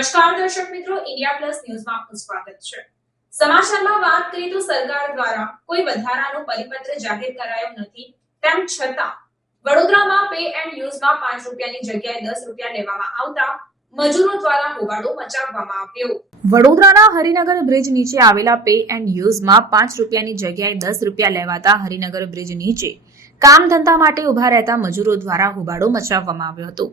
નમસ્કાર દર્શક મિત્રો, ઇન્ડિયા પ્લસ ન્યૂઝમાં આપનું સ્વાગત છે. સમાચારમાં વાત કરીએ તો સરકાર દ્વારા કોઈ વધારાનો પરિપત્ર જાહેર કરાયો નથી, તેમ છતાં વડોદરામાં પે એન્ડ યુઝમાં પાંચ રૂપિયાની જગ્યાએ દસ રૂપિયા લેવામાં આવતા મચાવવામાં આવ્યો. વડોદરાના હરિનગર બ્રિજ નીચે આવેલા પે એન્ડ યુઝમાં પાંચ રૂપિયાની જગ્યાએ દસ રૂપિયા લેવાતા હરિનગર બ્રિજ નીચે કામ ધંધા માટે ઊભા રહેતા મજૂરો દ્વારા હોબાળો મચાવવામાં આવ્યો હતો.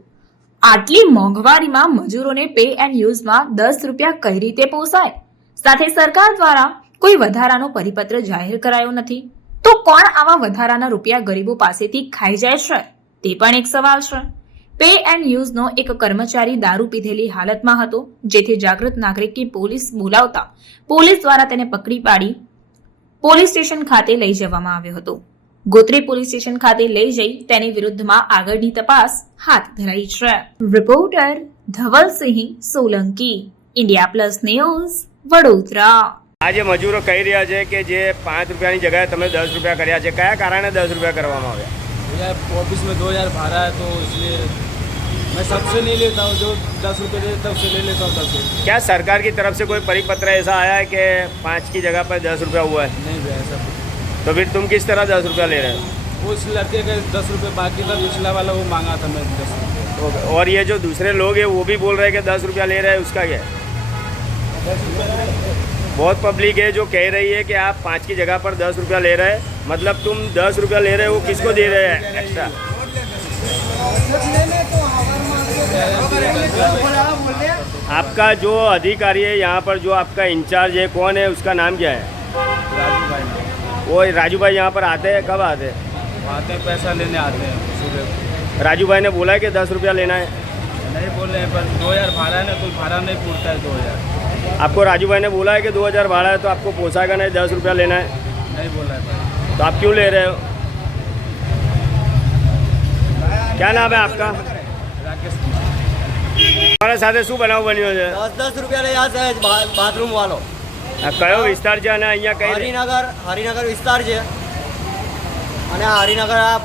આટલી મોંઘવારીમાં મજૂરોને પે એન્ડ યુઝમાં દસ રૂપિયા કઈ રીતે પોસાય? સાથે સરકાર દ્વારા કોઈ વધારાનો પરિપત્ર જાહેર કરાયો નથી. તો કોણ આવા વધારાના રૂપિયા ગરીબો પાસેથી ખાઈ જાય છે? તે પણ એક સવાલ છે. પે એન્ડ યુઝનો એક કર્મચારી દારૂ પીધેલી હાલતમાં હતો, જેથી જાગૃત નાગરિકે પોલીસ બોલાવતા પોલીસ દ્વારા તેને પકડી પાડી પોલીસ સ્ટેશન ખાતે લઈ જવામાં આવ્યો હતો. ગોત્રી પોલીસ સ્ટેશન ખાતે લઈ જઈ તેની વિરુદ્ધમાં આગળની તપાસ હાથ ધરાઈ છે reporter Dhavalsinh Solanki India plus news Vadodara આજે મજૂરો કહી રહ્યા છે કે જે પાંચ રૂપિયાની જગ્યાએ તમે દસ રૂપિયા કર્યા છે કયા કારણે દસ રૂપિયા કરવામાં આવ્યા यार ऑफिस में दो हज़ार भाड़ा है तो इसलिए मैं सबसे नहीं लेता हूँ जो दस रुपये दे तब से ले लेता हूँ दस रुपये क्या सरकार की तरफ से कोई परिपत्र ऐसा आया है कि पाँच की जगह पर दस रुपया हुआ है नहीं भैया ऐसा कुछ तो फिर तुम किस तरह दस रुपया ले रहे हो? उस लड़के का दस रुपये बाकी था पिछला वाला वो मांगा था मैं दस रुपये। और ये जो दूसरे लोग हैं वो भी बोल रहे हैं कि दस रुपया ले रहे हैं उसका क्या है? बहुत पब्लिक है जो कह रही है कि आप पाँच की जगह पर दस रुपया ले रहे हैं मतलब तुम दस रुपया ले रहे हो किसको दे रहे हैं? एक्स्ट्रा आपका जो अधिकारी है यहाँ पर जो आपका इंचार्ज है कौन है उसका नाम क्या है? वो राजू भाई यहाँ पर आते हैं कब आते हैं वो आते हैं पैसा लेने आते हैं सुबह राजू भाई ने बोला है कि दस रुपया लेना है नहीं बोल रहे हैं पर दो हज़ार भाड़ा है ना कोई भाड़ा नहीं पूछता है दो हज़ार आपको राजू भाई ने बोला है कि दो हज़ार भाड़ा है तो आपको पोसाएगा नहीं दस रुपया लेना है नहीं बोला है भाई तो आप क्यों ले रहे हो क्या नाम है आपका राकेश તમારા સાથે શું બનાવ બન્યો છે દસ દસ રૂપિયા લઈ જશે બા- બાથરૂમ વાળો આ કયો વિસ્તાર છે અને અહીંયા કઈ હરિનગર હરિનગર વિસ્તાર છે. અને આ હરિનગર આ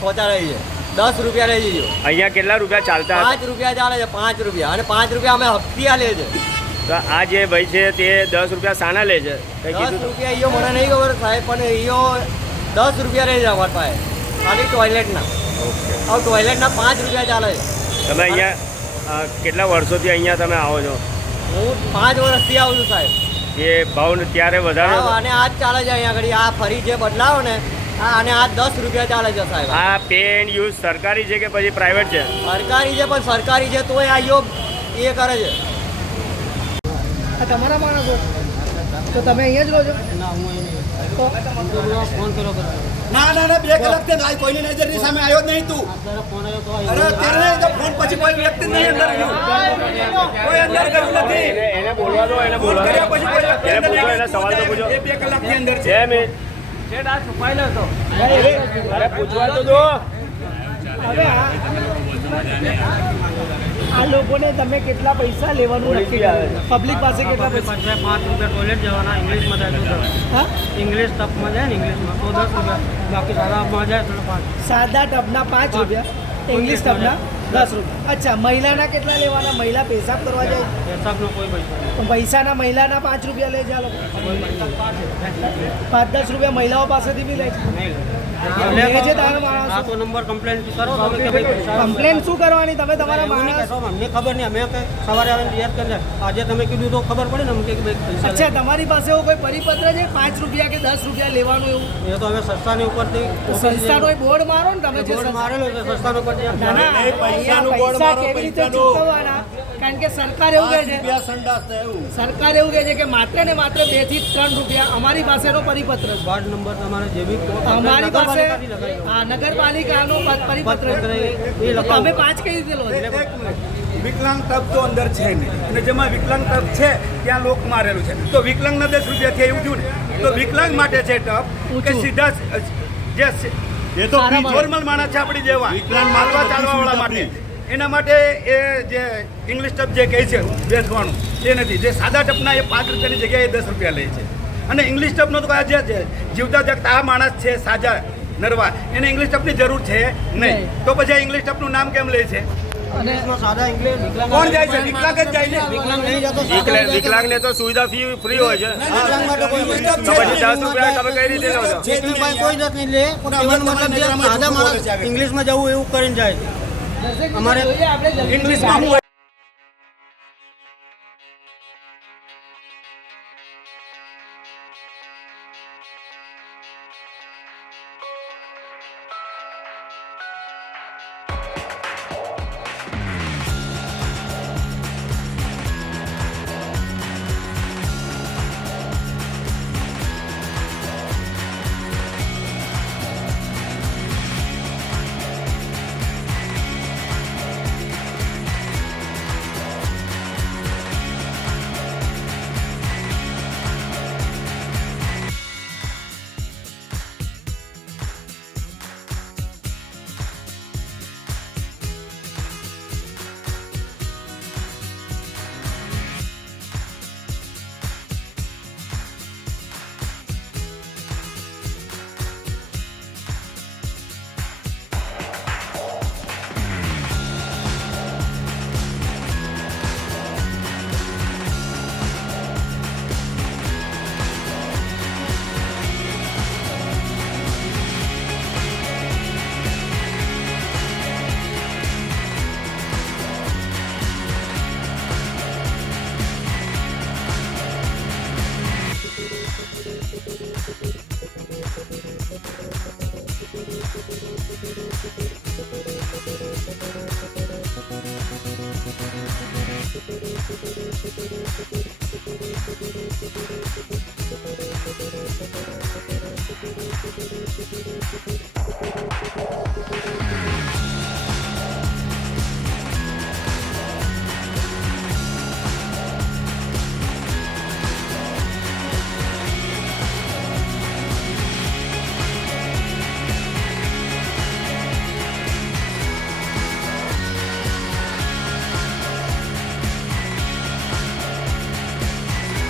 ખોચા રહી છે. દસ રૂપિયા લઈ જજો. અહીંયા કેટલા રૂપિયા ચાલતા પાંચ રૂપિયા ચાલે છે પાંચ રૂપિયા. અને પાંચ રૂપિયા અમે હપ્તિયા લે છે. તો આ જે ભાઈ છે તે દસ રૂપિયા સાના લે છે? દસ રૂપિયા ઈયો મને નહીં ખબર સાહેબ પણ ઈયો દસ રૂપિયા રહી જાય અમારી પાસે. ખાલી ટોયલેટના ઓકે. હવે ટોયલેટના પાંચ રૂપિયા ચાલે છે. તમે અહીંયા કેટલા વર્ષોથી અહીંયા તમે આવો છો? હું પાંચ વર્ષથી આવું છું સાહેબ. એ ભાવ ત્યારે વધારો અને આ જ ચાલે છે અહીંયા આગળ. આ ફરી જે બદલાવો ને અને આ દસ રૂપિયા ચાલે છે સાહેબ. આ પે એન્ડ યુઝ સરકારી છે કે પછી પ્રાઇવેટ છે? સરકારી છે પણ સરકારી છે તોય આ યોગ એ કરે છે. આ તમારા માણસો? તો તમે અહીંયા જ રહો છો? તો ના ના ના બે કલાક તે નાય કોઈની નજરની સામે આવ્યો જ નહીં તું. અરે અત્યારે તો ફોન પછી કોઈ વ્યક્તિ નહીં અંદર ગયું કોઈ અંદર ગયું નથી. એને બોલવા દો એને બોલવા કર્યા પછી કોઈ વ્યક્તિ એને અંદર નહીં એને સવાલ તો પૂછો. એ બે કલાકની અંદર છે. બે મિનિટ. અરે પૂછવા તો દો. હવે આ લોકોને તમે કેટલા પૈસા લેવાનું નક્કી પબ્લિક પાસે કેટલા પૈસા? પાંચ રૂપિયા ટોયલેટ જવાના ઇંગ્લિશમાં જાય તો હા? ઇંગ્લિશ ટપમાં જાય ને ઇંગ્લિશમાં તો દસ રૂપિયા. બાકી સાદામાં જાય તો પાંચ. સાદા ટબના પાંચ રૂપિયા. ઇંગ્લિશ ટબના. દસ રૂપિયા અચ્છા મહિલાના કેટલા લેવાના મહિલા પેશાબ કરવા જાય પેશાબનો કોઈ પૈસા નહીં. તો પૈસાના મહિલાના પાંચ રૂપિયા લે છે આ લોકો પાંચ દસ રૂપિયા મહિલાઓ પાસેથી બી લે છે નહીં. લે છે તારા આ માણસો. તો નંબર કમ્પ્લેન કરો તમે કે ભાઈ પૈસા કમ્પ્લેન શું કરવાની? તમે તમારા એવું નહીં માણસ કહેશો, અમને ખબર નહીં. અમે કે સવારે આવીને યાદ કરી જાય આજે તમે કીધું તો ખબર પડે ને અમને કે ભાઈ પૈસા અચ્છા લે. તમારી પાસે એવો કોઈ પરિપત્ર છે? પાંચ રૂપિયા કે દસ રૂપિયા લેવાનું એવું? એ તો હવે સંસ્થાની ઉપરથી તો સંસ્થાનો બોર્ડ મારો ને તમે જે બોર્ડ સંસ્થા- મારેલો છે સંસ્થાનો ઉપર જે ના, ના, નહીં, પૈસાનું અહીંયા પૈસા કેવી રીતે ચૂકવવાના? કારણ કે સરકાર એવું કહે છે રૂપિયા સંડાસ ને એવું. સરકાર એવું કહે છે કે માત્ર ને માત્ર બેથી ત્રણ રૂપિયા અમારી પાસેનો પરિપત્ર વાર્ડ નંબર તમારે જે બી અમારી પાસે લગાવી નગરપાલિકાનો પરિપત્ર. તમે પાંચ કઈ રીતે લો છો? એક મિનિટ. વિકલાંગ તબ તો અંદર છે નહીં. અને જેમાં વિકલાંગ તબ છે ત્યાં લોક મારેલું છે. તો વિકલાંગના દસ રૂપિયા થયા એવું થયું ને? તો વિકલાંગ માટે છે ટપ કે. સીધા જે એ તો. નોર્મલ માણસ છે આપણી જેવા. માલવા ચાલવાવાળા માટે. એના માટે એ જે ઇંગ્લિશ ટપ જે કહે છે બેસવાનું એ નથી. જે સાદા ટપના એ પાંચ રૂપિયાની જગ્યાએ દસ રૂપિયા લે છે. અને ઇંગ્લિશ ટપનો તો આ જે છે જીવતા જગતા આ માણસ છે સાજા નરવા. એને ઇંગ્લિશ ટપની જરૂર છે નહીં. નહીં. તો પછી આ ઇંગ્લિશ ટપનું નામ કેમ લે છે? વિકલાંગ ને તો સુવિધા ફી ફ્રી હોય છે. ઇંગ્લિશમાં જવું એવું કરીને જાય અમારે ઇંગ્લિશમાં Thank